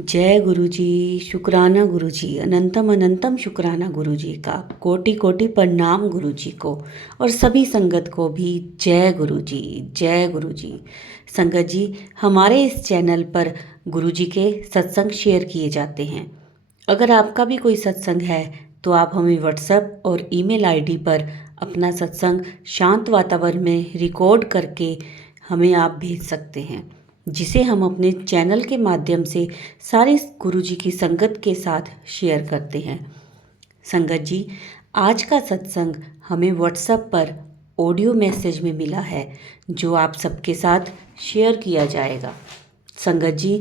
जय गुरु जी। शुक्राना गुरु जी, अनंतम अनंतम शुक्राना गुरु जी का। कोटि कोटि प्रणाम गुरु जी को और सभी संगत को भी जय गुरु जी। जय गुरु जी। संगत जी, हमारे इस चैनल पर गुरु जी के सत्संग शेयर किए जाते हैं। अगर आपका भी कोई सत्संग है तो आप हमें व्हाट्सएप और ईमेल आईडी पर अपना सत्संग शांत वातावरण में रिकॉर्ड करके हमें आप भेज सकते हैं, जिसे हम अपने चैनल के माध्यम से सारे गुरु जी की संगत के साथ शेयर करते हैं। संगत जी, आज का सत्संग हमें व्हाट्सएप पर ऑडियो मैसेज में मिला है, जो आप सबके साथ शेयर किया जाएगा। संगत जी,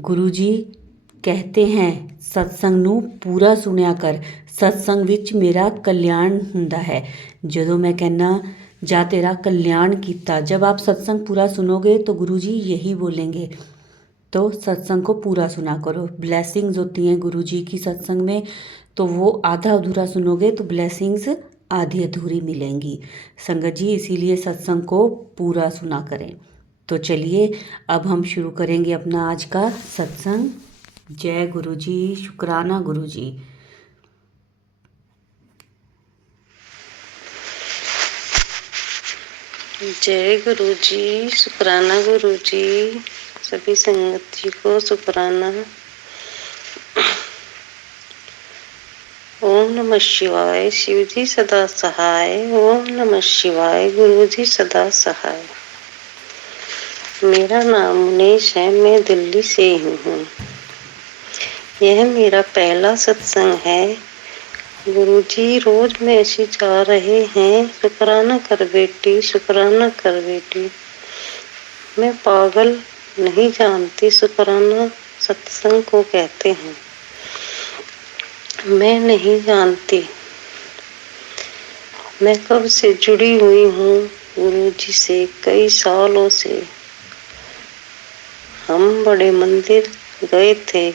गुरु जी कहते हैं सत्संग ਨੂੰ ਪੂਰਾ ਸੁਣਿਆ ਕਰ, सत्संग ਵਿੱਚ मेरा कल्याण ਹੁੰਦਾ है। ਜਦੋਂ मैं कहना जा तेरा कल्याण कीता, जब आप सत्संग पूरा सुनोगे तो गुरु जी यही बोलेंगे। तो सत्संग को पूरा सुना करो। ब्लेसिंग्स होती हैं गुरु जी की सत्संग में, तो वो आधा अधूरा सुनोगे तो ब्लेसिंग्स आधी अधूरी मिलेंगी। संगत जी, इसीलिए सत्संग को पूरा सुना करें। तो चलिए अब हम शुरू करेंगे अपना आज का सत्संग। जय गुरु जी। शुक्राना गुरु जी। जय गुरु जी। शुक्राना गुरु जी। सभी संगत जी को शुक्राना। ओम नमः शिवाय। शिव जी सदा सहाय। ओम नमः शिवाय। गुरु जी सदा सहाय। मेरा नाम मुनेश है, मैं दिल्ली से ही हूँ। यह मेरा पहला सत्संग है। गुरु जी रोज मैसेज आ रहे हैं, शुक्राना कर बेटी, शुक्राना कर बेटी। मैं पागल नहीं जानती शुक्राना सत्संग को कहते हैं। मैं नहीं जानती मैं कब से जुड़ी हुई हूँ गुरु जी से, कई सालों से। हम बड़े मंदिर गए थे।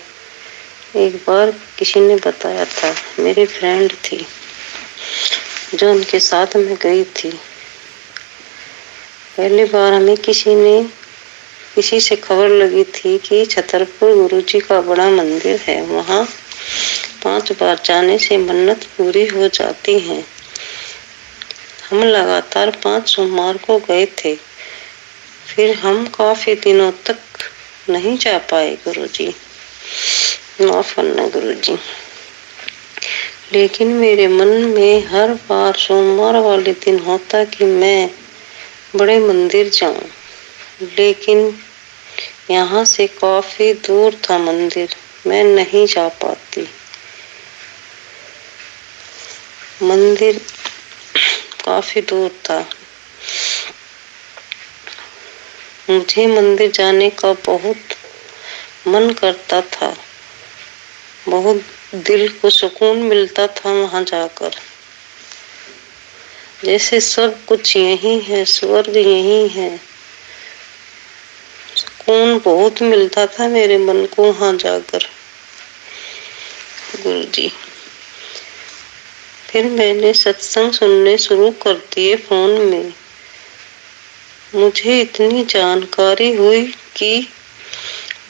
एक बार किसी ने बताया था, मेरी फ्रेंड थी जो उनके साथ में गई थी। पहली बार हमें किसी से खबर लगी थी कि छतरपुर गुरु जी का बड़ा मंदिर है, वहाँ 5 बार जाने से मन्नत पूरी हो जाती है। हम लगातार 5 सोमवार को गए थे, फिर हम काफी दिनों तक नहीं जा पाए। गुरुजी माफ करना गुरुजी। लेकिन मेरे मन में हर बार सोमवार वाले दिन होता कि मैं बड़े मंदिर जाऊं, लेकिन यहाँ से काफी दूर था मंदिर, मैं नहीं जा पाती। मंदिर काफी दूर था। मुझे मंदिर जाने का बहुत मन करता था, बहुत दिल को सुकून मिलता था वहां जाकर। जैसे सब कुछ यही है, स्वर्ग यही है। सुकून बहुत मिलता था मेरे मन को वहां जाकर। गुरुजी, फिर मैंने सत्संग सुनने शुरू कर दिए फोन में। मुझे इतनी जानकारी हुई कि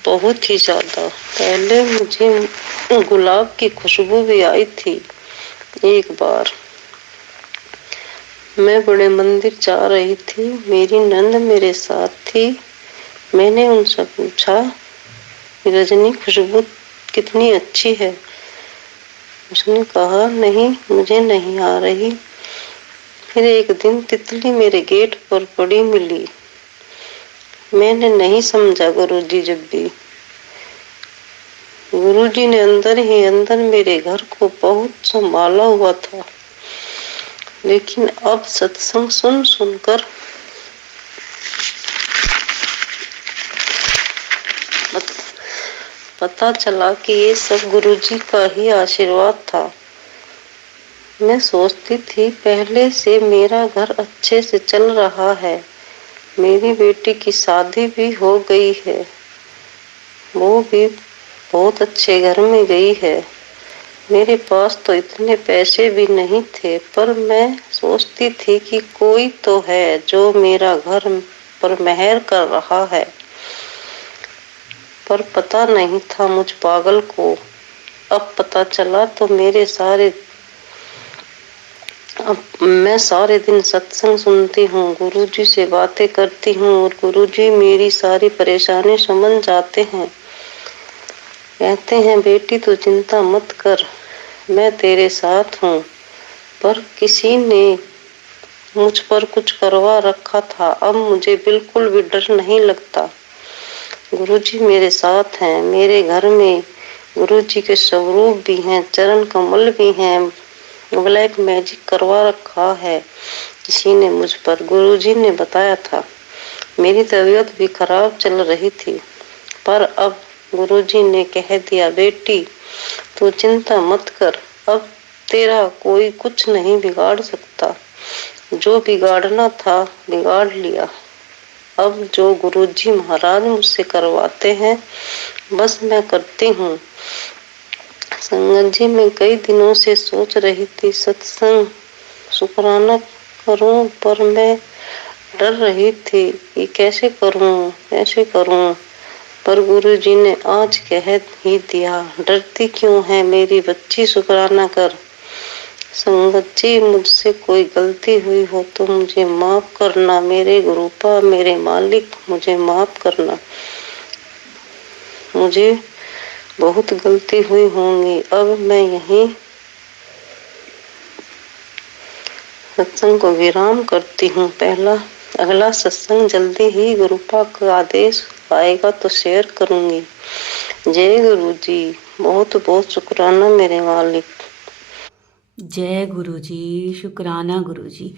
बहुत ही ज्यादा। पहले मुझे गुलाब की खुशबू भी आई थी। एक बार मैं बड़े मंदिर जा रही थी, मेरी नंद मेरे साथ थी। मैंने उनसे पूछा, रजनी खुशबू कितनी अच्छी है। उसने कहा, नहीं मुझे नहीं आ रही। फिर एक दिन तितली मेरे गेट पर पड़ी मिली। मैंने नहीं समझा गुरुजी। जब भी गुरुजी ने अंदर ही अंदर मेरे घर को बहुत संभाला हुआ था, लेकिन अब सत्संग सुन सुनकर पता चला कि ये सब गुरुजी का ही आशीर्वाद था। मैं सोचती थी पहले से मेरा घर अच्छे से चल रहा है, मेरी बेटी की शादी भी हो गई है, वो भी बहुत अच्छे घर में गई है। मेरे पास तो इतने पैसे भी नहीं थे, पर मैं सोचती थी कि कोई तो है जो मेरा घर पर मेहर कर रहा है। पर पता नहीं था मुझ पागल को। अब पता चला तो अब मैं सारे दिन सत्संग सुनती हूँ, गुरुजी से बातें करती हूँ और गुरुजी मेरी सारी परेशानी समझ जाते हैं। कहते हैं बेटी तू चिंता मत कर, मैं तेरे साथ हूँ। पर किसी ने मुझ पर कुछ करवा रखा था, अब मुझे बिल्कुल भी डर नहीं लगता। गुरुजी मेरे साथ हैं। मेरे घर में गुरुजी के स्वरूप भी हैं, चरण कमल भी हैं। ब्लैक मैजिक करवा रखा है किसी ने मुझ पर, गुरुजी ने बताया था। मेरी तबीयत भी खराब चल रही थी, पर अब गुरुजी ने कह दिया बेटी तू चिंता मत कर, अब तेरा कोई कुछ नहीं बिगाड़ सकता। जो बिगाड़ना था बिगाड़ लिया। अब जो गुरुजी महाराज मुझसे करवाते हैं बस मैं करती हूँ। संगत जी मैं कई दिनों से सोच रही थी सत्संग शुक्राना करूं, पर मैं डर रही थी कि कैसे करूं। पर गुरुजी ने आज कह ही दिया, डरती क्यों है मेरी बच्ची, शुक्राना कर। संगत जी मुझसे कोई गलती हुई हो तो मुझे माफ करना, मेरे गुरुपा मेरे मालिक मुझे माफ करना। मुझे बहुत गलती हुई होंगी। अब मैं यहीं सत्संग को विराम करती हूँ। अगला सत्संग जल्दी ही गुरुपा का आदेश आएगा तो शेयर करूंगी। जय गुरु जी, बहुत बहुत शुक्राना मेरे मालिक। जय गुरु जी, शुक्राना गुरु जी।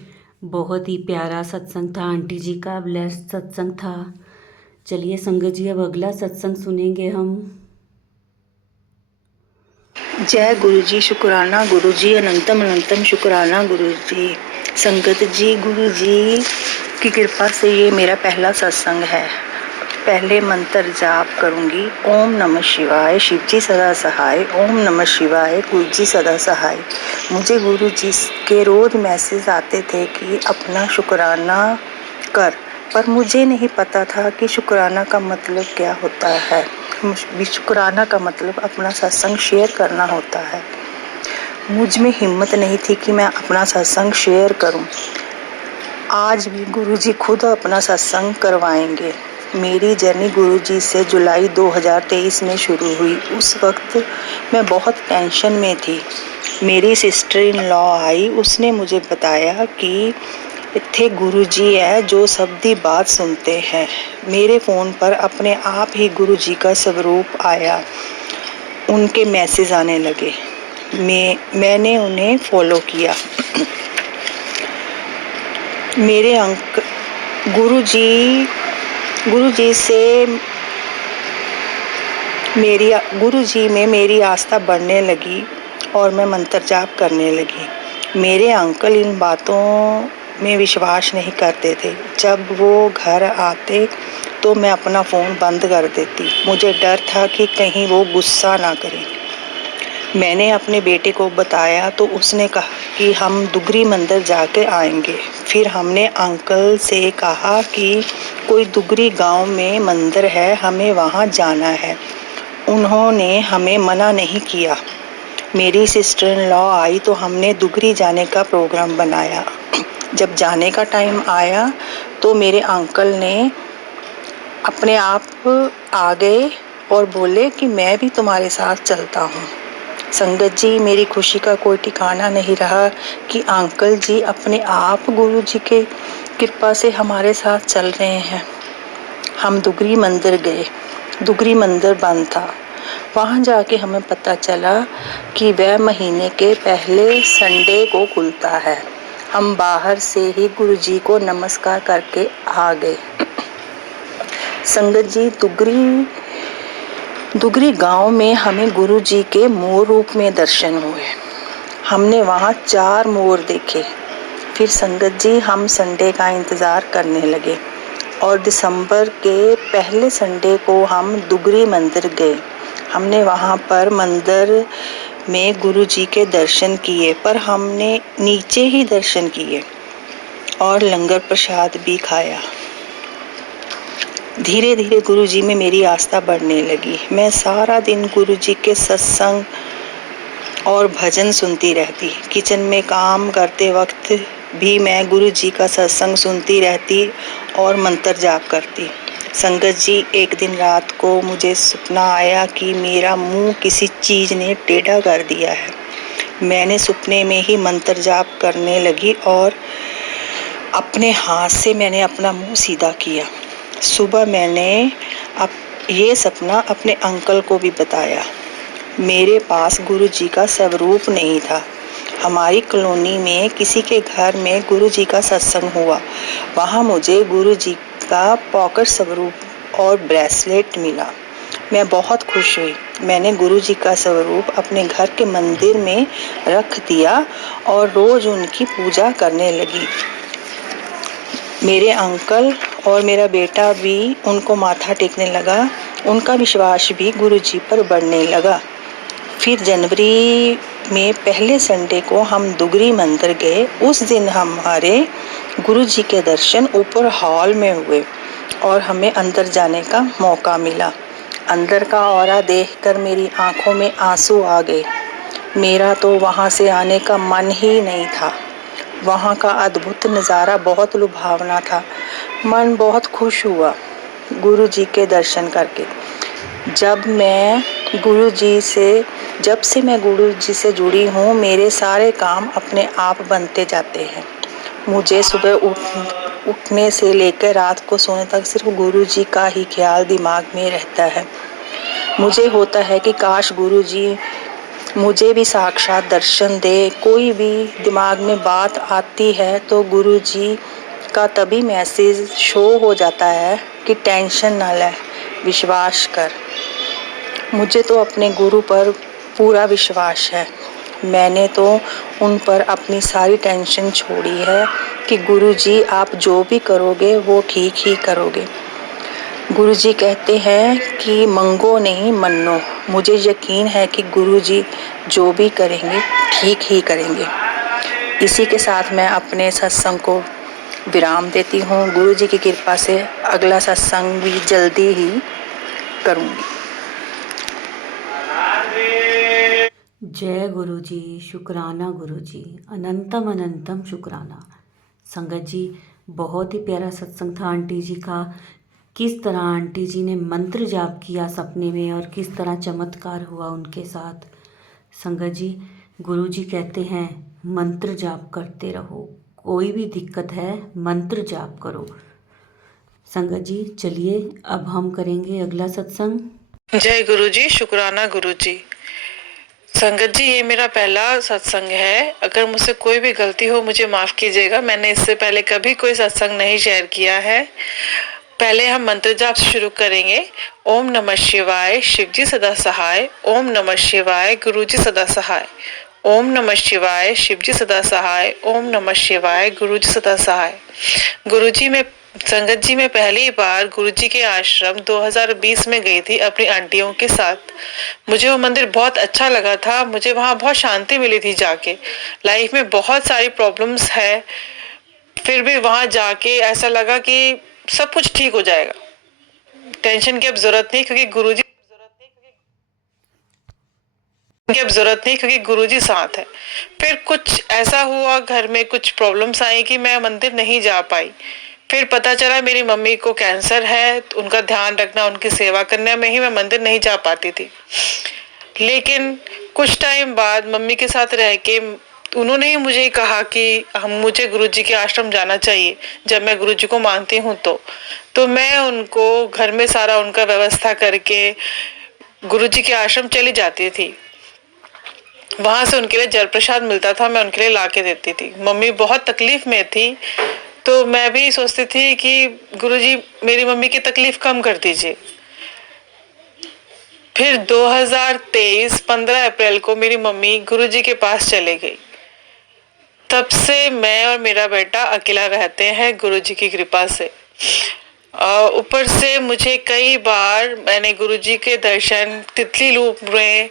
बहुत ही प्यारा सत्संग था आंटी जी का, ब्लेस्ड सत्संग था। चलिए संगत जी अब अगला सत्संग सुनेंगे हम। जय गुरु जी, शुक्राना गुरु जी, अनंतम अनंतम शुक्राना गुरु जी। संगत जी गुरु जी की कृपा से ये मेरा पहला सत्संग है। पहले मंत्र जाप करूंगी, ओम नमः शिवाय, शिव जी सदा सहाय, ओम नमः शिवाय, गुरु जी सदा सहाय। मुझे गुरु जी के रोज मैसेज आते थे कि अपना शुक्राना कर, पर मुझे नहीं पता था कि शुक्राना का मतलब क्या होता है। शुक्राना का मतलब अपना सत्संग शेयर करना होता है। मुझ में हिम्मत नहीं थी कि मैं अपना सत्संग शेयर करूं। आज भी गुरुजी खुद अपना सत्संग करवाएंगे। मेरी जर्नी गुरुजी से जुलाई 2023 में शुरू हुई। उस वक्त मैं बहुत टेंशन में थी। मेरी सिस्टर इन लॉ आई, उसने मुझे बताया कि इत्थे गुरुजी है जो सबकी बात सुनते हैं। मेरे फ़ोन पर अपने आप ही गुरुजी का स्वरूप आया, उनके मैसेज आने लगे। मैंने उन्हें फॉलो किया। मेरे अंक गुरुजी में मेरी आस्था बढ़ने लगी और मैं मंत्र जाप करने लगी। मेरे अंकल इन बातों में विश्वास नहीं करते थे। जब वो घर आते तो मैं अपना फ़ोन बंद कर देती। मुझे डर था कि कहीं वो गुस्सा ना करें। मैंने अपने बेटे को बताया तो उसने कहा कि हम दुगरी मंदिर जाके आएंगे। फिर हमने अंकल से कहा कि कोई दुगरी गांव में मंदिर है, हमें वहां जाना है। उन्होंने हमें मना नहीं किया। मेरी सिस्टर इन लॉ आई तो हमने दुगरी जाने का प्रोग्राम बनाया। जब जाने का टाइम आया तो मेरे अंकल ने अपने आप आ गए और बोले कि मैं भी तुम्हारे साथ चलता हूँ। संगत जी मेरी खुशी का कोई ठिकाना नहीं रहा कि अंकल जी अपने आप गुरु जी के कृपा से हमारे साथ चल रहे हैं। हम दुगरी मंदिर गए। दुगरी मंदिर बंद था। वहाँ जाके हमें पता चला कि वह महीने के पहले संडे को खुलता है। हम बाहर से ही गुरु जी को नमस्कार करके आ गए। संगत जी दुगरी गांव में हमें गुरु जी के मोर रूप में दर्शन हुए। हमने वहाँ 4 मोर देखे। फिर संगत जी हम संडे का इंतज़ार करने लगे और दिसंबर के पहले संडे को हम दुगरी मंदिर गए। हमने वहाँ पर मंदिर में गुरु जी के दर्शन किए, पर हमने नीचे ही दर्शन किए और लंगर प्रसाद भी खाया। धीरे धीरे गुरुजी में मेरी आस्था बढ़ने लगी। मैं सारा दिन गुरुजी के सत्संग और भजन सुनती रहती। किचन में काम करते वक्त भी मैं गुरुजी का सत्संग सुनती रहती और मंत्र जाप करती। संगत जी, एक दिन रात को मुझे सपना आया कि मेरा मुंह किसी चीज ने टेढ़ा कर दिया है। मैंने सपने में ही मंत्र जाप करने लगी और अपने हाथ से मैंने अपना मुंह सीधा किया। सुबह मैंने ये सपना अपने अंकल को भी बताया। मेरे पास गुरुजी का स्वरूप नहीं था। हमारी कॉलोनी में किसी के घर में गुरुजी का सत्संग हुआ। वहाँ मुझे गुरुजी का पॉकेट स्वरूप और ब्रेसलेट मिला। मैं बहुत खुश हुई। मैंने गुरुजी का स्वरूप अपने घर के मंदिर में रख दिया और रोज उनकी पूजा करने लगी। मेरे अंकल और मेरा बेटा भी उनको माथा टेकने लगा। उनका विश्वास भी गुरुजी पर बढ़ने लगा। फिर जनवरी में पहले संडे को हम दुगरी मंदिर गए। उस दिन हमारे गुरुजी के दर्शन ऊपर हॉल में हुए और हमें अंदर जाने का मौका मिला। अंदर का ऑरा देखकर मेरी आंखों में आंसू आ गए। मेरा तो वहां से आने का मन ही नहीं था। वहां का अद्भुत नज़ारा बहुत लुभावना था। मन बहुत खुश हुआ गुरुजी के दर्शन करके। जब से मैं गुरुजी से जुड़ी हूँ, मेरे सारे काम अपने आप बनते जाते हैं। मुझे सुबह उठने से लेकर रात को सोने तक सिर्फ गुरुजी का ही ख्याल दिमाग में रहता है। मुझे होता है कि काश गुरुजी मुझे भी साक्षात दर्शन दे। कोई भी दिमाग में बात आती है तो गुरुजी का तभी मैसेज शो हो जाता है कि टेंशन ना ले, विश्वास कर। मुझे तो अपने गुरु पर पूरा विश्वास है। मैंने तो उन पर अपनी सारी टेंशन छोड़ी है कि गुरुजी आप जो भी करोगे वो ठीक ही करोगे। गुरुजी कहते हैं कि मंगो नहीं मन्नो। मुझे यकीन है कि गुरुजी जो भी करेंगे ठीक ही करेंगे। इसी के साथ मैं अपने सत्संग को विराम देती हूँ। गुरुजी की कृपा से अगला सत्संग भी जल्दी ही करूँगी। जय गुरुजी, शुक्राना गुरुजी, अनंतम अनंतम शुक्राना। संगत जी, बहुत ही प्यारा सत्संग था आंटी जी का। किस तरह आंटी जी ने मंत्र जाप किया सपने में और किस तरह चमत्कार हुआ उनके साथ। संगत जी, गुरुजी कहते हैं मंत्र जाप करते रहो, कोई भी दिक्कत है मंत्र जाप करो। संगत जी, चलिए अब हम करेंगे अगला सत्संग। जय गुरुजी, शुक्राना गुरुजी। संगत जी, ये मेरा पहला सत्संग है। अगर मुझसे कोई भी गलती हो मुझे माफ कीजिएगा। मैंने इससे पहले कभी कोई सत्संग नहीं शेयर किया है। पहले हम मंत्र जाप शुरू करेंगे। ओम नमः शिवाय, शिवजी सदा सहाय। ओम नमः शिवाय, गुरुजी सदा सहाय। ओम नमः शिवाय, शिवजी सदा सहाय। ओम नमः शिवाय, गुरुजी सदा सहाय। संगत जी, मैं पहली बार गुरुजी के आश्रम 2020 में गई थी अपनी आंटियों के साथ। मुझे वो मंदिर बहुत अच्छा लगा था। मुझे वहां बहुत शांति मिली थी जाके। लाइफ में बहुत सारी प्रॉब्लम्स है, फिर भी वहां जाके ऐसा लगा कि सब कुछ ठीक हो जाएगा। टेंशन की अब जरूरत नहीं, क्योंकि गुरुजी साथ है। फिर कुछ ऐसा हुआ, घर में कुछ प्रॉब्लम्स आई कि मैं मंदिर नहीं जा पाई। फिर पता चला मेरी मम्मी को कैंसर है, तो उनका ध्यान रखना, उनकी सेवा करने में ही मैं मंदिर नहीं जा पाती थी। लेकिन कुछ टाइम बाद मम्मी के साथ रह के उन्होंने ही मुझे कहा कि मुझे गुरुजी के आश्रम जाना चाहिए। जब मैं गुरुजी को मानती हूँ तो मैं उनको घर में सारा उनका व्यवस्था करके गुरुजी के आश्रम चली जाती थी। वहां से उनके लिए जल प्रसाद मिलता था, मैं उनके लिए ला के देती थी। मम्मी बहुत तकलीफ में थी, तो मैं भी सोचती थी कि गुरुजी मेरी मम्मी की तकलीफ कम कर दीजिए। फिर 2023 15 अप्रैल को मेरी मम्मी गुरुजी के पास चले गई। तब से मैं और मेरा बेटा अकेला रहते हैं गुरुजी की कृपा से। ऊपर से मुझे कई बार मैंने गुरुजी के दर्शन तितली रूप में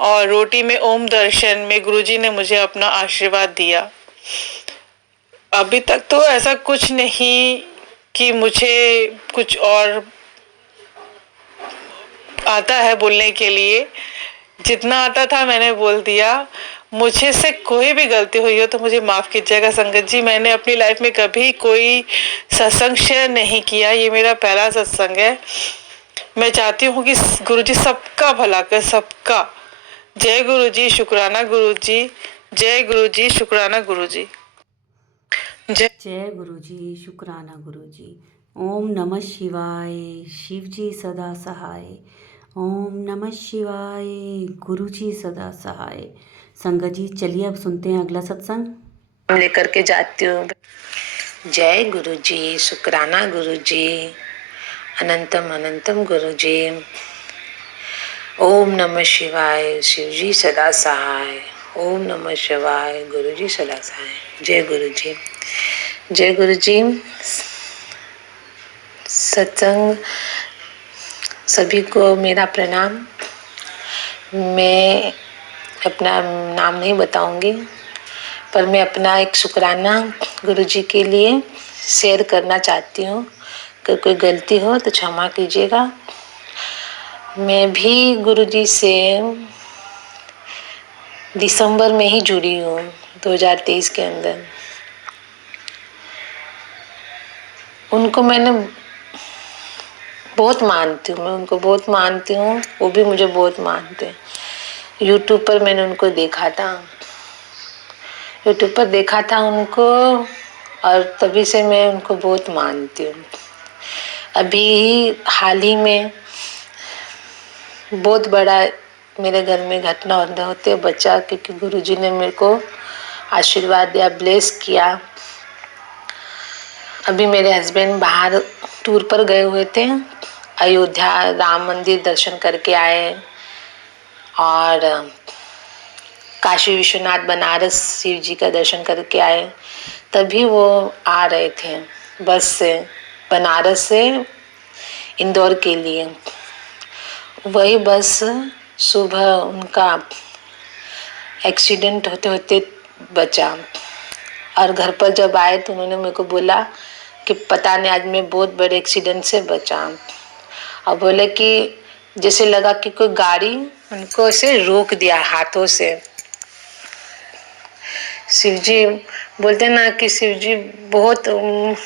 और रोटी में ओम दर्शन में गुरुजी ने मुझे अपना आशीर्वाद दिया। अभी तक तो ऐसा कुछ नहीं कि मुझे कुछ और आता है बोलने के लिए, जितना आता था मैंने बोल दिया। मुझे से कोई भी गलती हुई हो तो मुझे माफ कीजिएगा संगत जी। मैंने अपनी लाइफ में कभी कोई सत्संग शेयर नहीं किया, ये मेरा पहला सत्संग है। मैं चाहती हूँ कि गुरुजी सबका भला कर, सबका। जय गुरुजी, शुक्राना गुरुजी। जय गुरुजी, शुक्राना गुरुजी। जय जय गुरु जी, शुक्राना गुरु जी। ओम नमः शिवाय, शिव जी सदा सहाय। ओम नमः शिवाय, गुरु जी सदा सहाय। संगत जी, चलिए अब सुनते हैं अगला सत्संग। लेकर के जाती हूँ। जय गुरु जी, शुक्राना गुरु जी, अनंतम अनंतम गुरु जी। ओम नमः शिवाय, शिव जी सदा सहाय। ओम नमः शिवाय, गुरु जी सदा सहाय। जय गुरु जी। जय गुरु जी। सत्संग सभी को मेरा प्रणाम। मैं अपना नाम नहीं बताऊंगी, पर मैं अपना एक शुक्राना गुरुजी के लिए शेयर करना चाहती हूँ। अगर कोई गलती हो तो क्षमा कीजिएगा। मैं भी गुरुजी से दिसंबर में ही जुड़ी हूँ, 2023 के अंदर। उनको मैंने बहुत मानती हूँ, मैं उनको बहुत मानती हूँ, वो भी मुझे बहुत मानते हैं। यूट्यूब पर मैंने उनको देखा था, यूट्यूब पर देखा था उनको, और तभी से मैं उनको बहुत मानती हूँ। अभी हाल ही में बहुत बड़ा मेरे घर में घटना होते बचा, क्योंकि गुरुजी ने मेरे को आशीर्वाद दिया, ब्लेस किया। अभी मेरे हस्बैंड बाहर टूर पर गए हुए थे, अयोध्या राम मंदिर दर्शन करके आए, और काशी विश्वनाथ बनारस शिव जी का दर्शन करके आए। तभी वो आ रहे थे बस से, बनारस से इंदौर के लिए। वही बस सुबह उनका एक्सीडेंट होते होते बचा। और घर पर जब आए तो उन्होंने मेरे को बोला कि पता नहीं आज मैं बहुत बड़े एक्सीडेंट से बचा। और बोले कि जैसे लगा कि कोई गाड़ी उनको ऐसे रोक दिया हाथों से। शिवजी बोलते ना कि शिवजी बहुत,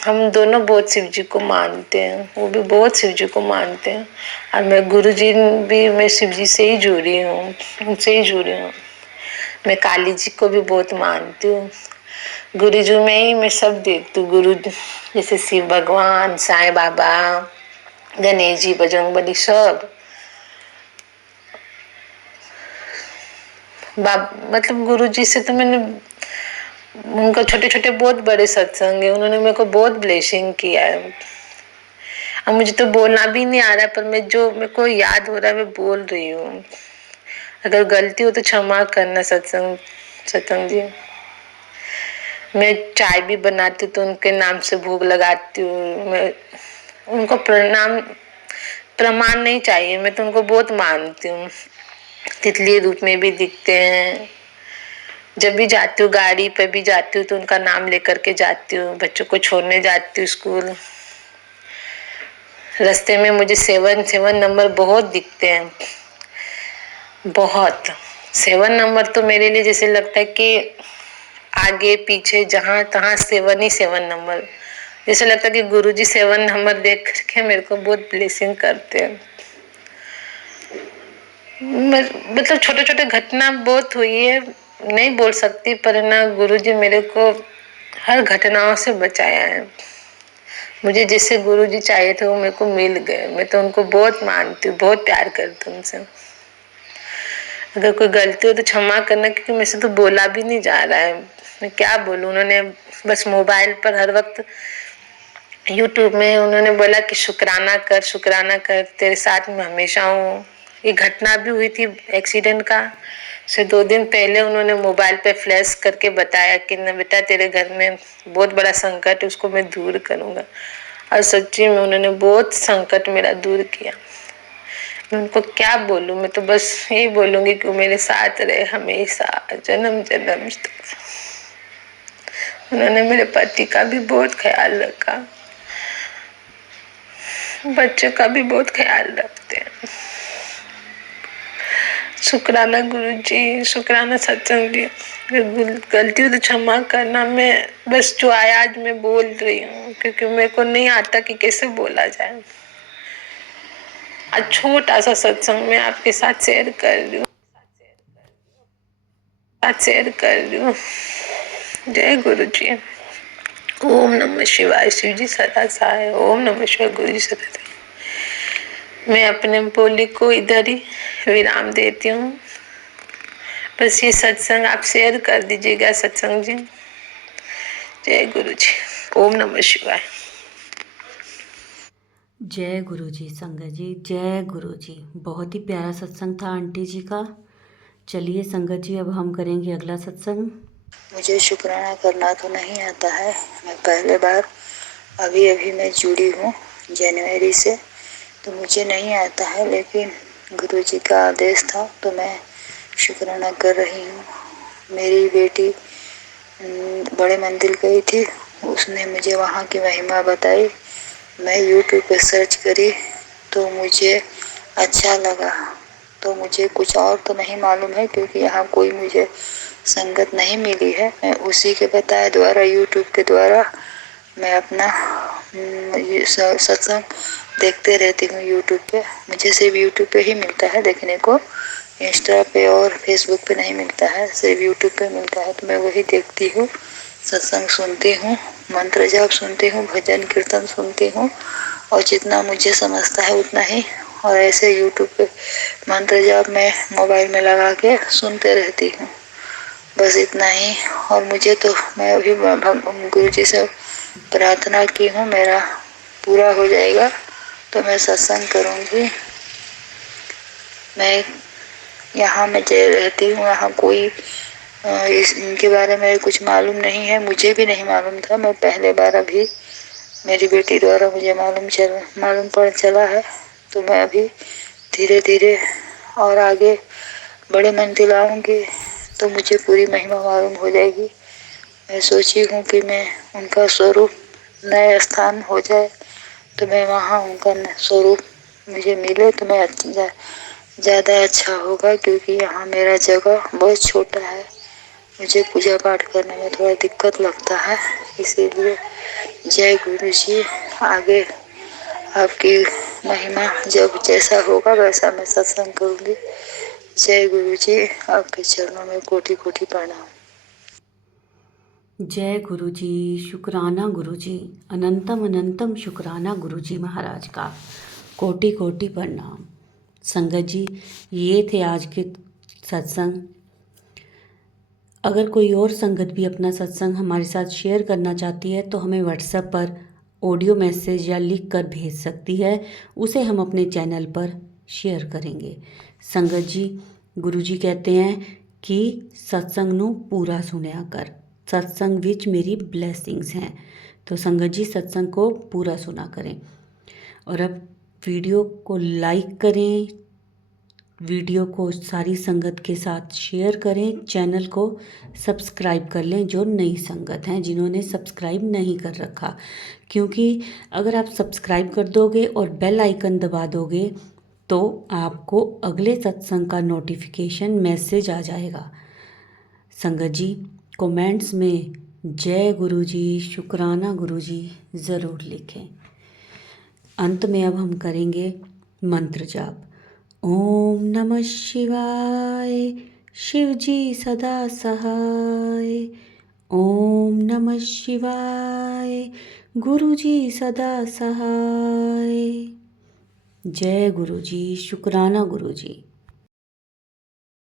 हम दोनों बहुत शिवजी को मानते हैं, वो भी बहुत शिवजी को मानते हैं। और मैं गुरुजी भी, मैं शिवजी से ही जुड़ी हूँ, उनसे ही जुड़ी हूँ। मैं काली जी को भी बहुत मानती हूँ। गुरुजी में ही मैं सब देखती हूँ। गुरु जैसे शिव भगवान, साईं बाबा, गणेश जी, बजरंगबली, सब मतलब गुरुजी से तो मैंने, उनका छोटे छोटे बहुत बड़े सत्संग है, उन्होंने मेरे को बहुत ब्लेसिंग किया है। अब मुझे तो बोलना भी नहीं आ रहा, पर मैं जो मेरे को याद हो रहा है मैं बोल रही हूँ। अगर गलती हो तो क्षमा करना सत्संग जी। मैं चाय भी बनाती हूँ तो उनके नाम से भोग लगाती हूँ। मैं उनको प्रमाण नहीं चाहिए, मैं तो उनको बहुत मानती हूँ। तितली रूप में भी दिखते हैं। जब भी जाती हूँ, गाड़ी पे भी जाती हूँ तो उनका नाम लेकर के जाती हूँ। बच्चों को छोड़ने जाती हूँ स्कूल, रास्ते में मुझे 7 नंबर बहुत दिखते हैं, बहुत। 7 नंबर तो मेरे लिए जैसे लगता है कि आगे पीछे जहाँ तहाँ 7 ही 7 नंबर। जैसे लगता है कि गुरुजी 7 नंबर देख करके मेरे को बहुत ब्लेसिंग करते हैं। मतलब छोटे छोटे घटना बहुत हुई है, नहीं बोल सकती, पर ना गुरुजी मेरे को हर घटनाओं से बचाया है। मुझे जैसे गुरुजी चाहिए थे वो मेरे को मिल गए। मैं तो उनको बहुत मानती हूँ, बहुत प्यार करती हूँ उनसे। अगर कोई गलती हो तो क्षमा करना, क्योंकि मेरे से तो बोला भी नहीं जा रहा है, मैं क्या बोलूँ। उन्होंने बस मोबाइल पर हर वक्त यूट्यूब में उन्होंने बोला कि शुक्राना कर, तेरे साथ में हमेशा हूँ। ये घटना भी हुई थी एक्सीडेंट का, से 2 दिन पहले उन्होंने मोबाइल पे फ्लैश करके बताया कि न बेटा तेरे घर में बहुत बड़ा संकट है, उसको मैं दूर करूँगा। और सच्ची में उन्होंने बहुत संकट मेरा दूर किया। मैं उनको क्या बोलूँ, मैं तो बस यही बोलूँगी कि वो मेरे साथ रहे हमेशा, जन्म जन्म तक। उन्होंने मेरे पति का भी बहुत ख्याल रखा, बच्चे का भी बहुत ख्याल रखते हैं। शुक्राना गुरु जी, शुक्राना सत्संग जी। अगर गलती हो तो क्षमा करना। मैं बस जो आया आज मैं बोल रही हूँ, क्योंकि मेरे को नहीं आता कि कैसे बोला जाए। आज छोटा सा सत्संग मैं आपके साथ शेयर कर रही हूँ। जय गुरु जी। ओम नमः शिवाय। शिव जी सदा सहाय। ओम नमः शिवाय। गुरु जी सदा सहाय। मैं अपने बोली को इधर ही विराम देती हूँ। बस ये सत्संग आप शेयर कर दीजिएगा सत्संग जी। जय गुरु जी। ओम नमः शिवाय। जय गुरु जी संगत जी, जय गुरु जी। बहुत ही प्यारा सत्संग था आंटी जी का। चलिए संगत जी, अब हम करेंगे अगला सत्संग। मुझे शुक्राना करना तो नहीं आता है। मैं पहले बार अभी अभी मैं जुड़ी हूँ जनवरी से, तो मुझे नहीं आता है, लेकिन गुरु जी का आदेश था तो मैं शुक्राना कर रही हूँ। मेरी बेटी बड़े मंदिर गई थी, उसने मुझे वहाँ की महिमा बताई। मैं यूट्यूब पे सर्च करी तो मुझे अच्छा लगा। तो मुझे कुछ और तो नहीं मालूम है, क्योंकि यहाँ कोई मुझे संगत नहीं मिली है। मैं उसी के बताए द्वारा, यूट्यूब के द्वारा मैं अपना ये सत्संग देखते रहती हूँ यूट्यूब पे। मुझे सिर्फ यूट्यूब पे ही मिलता है देखने को, इंस्टा पे और फेसबुक पे नहीं मिलता है, सिर्फ यूट्यूब पे मिलता है। तो मैं वही देखती हूँ, सत्संग सुनती हूँ, मंत्र जाप सुनती हूँ, भजन कीर्तन सुनती हूँ, और जितना मुझे समझता है उतना ही। और ऐसे यूट्यूब पे मंत्र जाप मैं मोबाइल में लगा के सुनते रहती हूँ। बस इतना ही। और मुझे तो मैं अभी गुरु जी से प्रार्थना की हूँ, मेरा पूरा हो जाएगा तो मैं सत्संग करूँगी। मैं यहाँ मैं रहती हूँ, यहाँ कोई इनके बारे में कुछ मालूम नहीं है, मुझे भी नहीं मालूम था। मैं पहले बार अभी मेरी बेटी द्वारा मुझे मालूम चला है। तो मैं अभी धीरे धीरे और आगे बड़े मंजिल आऊँगी तो मुझे पूरी महिमा मालूम हो जाएगी। मैं सोची हूँ कि मैं उनका स्वरूप नए स्थान हो जाए तो मैं वहाँ उनका स्वरूप मुझे मिले तो मैं ज़्यादा अच्छा होगा, क्योंकि यहाँ मेरा जगह बहुत छोटा है। मुझे पूजा पाठ करने में थोड़ा दिक्कत लगता है, इसीलिए जय गुरु जी। आगे आपकी महिमा जब जैसा होगा वैसा मैं सत्संग करूँगी। जय गुरु जी। आपके चरणों में कोटि कोटि प्रणाम। जय गुरु जी, शुक्राना गुरु जी, अनंतम अनंतम शुक्राना गुरु जी महाराज का। कोटि कोटि प्रणाम। संगत जी, ये थे आज के सत्संग। अगर कोई और संगत भी अपना सत्संग हमारे साथ शेयर करना चाहती है तो हमें व्हाट्सएप पर ऑडियो मैसेज या लिख कर भेज सकती है, उसे हम अपने चैनल पर शेयर करेंगे। संगत जी, गुरु जी कहते हैं कि सत्संग नू पूरा सुनिया कर, सत्संग विच मेरी ब्लैसिंग्स हैं। तो संगत जी, सत्संग को पूरा सुना करें। और अब वीडियो को लाइक करें, वीडियो को सारी संगत के साथ शेयर करें, चैनल को सब्सक्राइब कर लें जो नई संगत हैं, जिन्होंने सब्सक्राइब नहीं कर रखा। क्योंकि अगर आप सब्सक्राइब कर दोगे और बेल आइकन दबा दोगे तो आपको अगले सत्संग का नोटिफिकेशन मैसेज आ जाएगा। संगत जी, कमेंट्स में जय गुरु जी, शुक्राना गुरु जी ज़रूर लिखें। अंत में अब हम करेंगे मंत्र जाप। ओम नमः शिवाय। शिव जी सदा सहाय। ओम नमः शिवाय। गुरु जी सदा सहाय। जय गुरु जी, शुक्राना गुरु जी।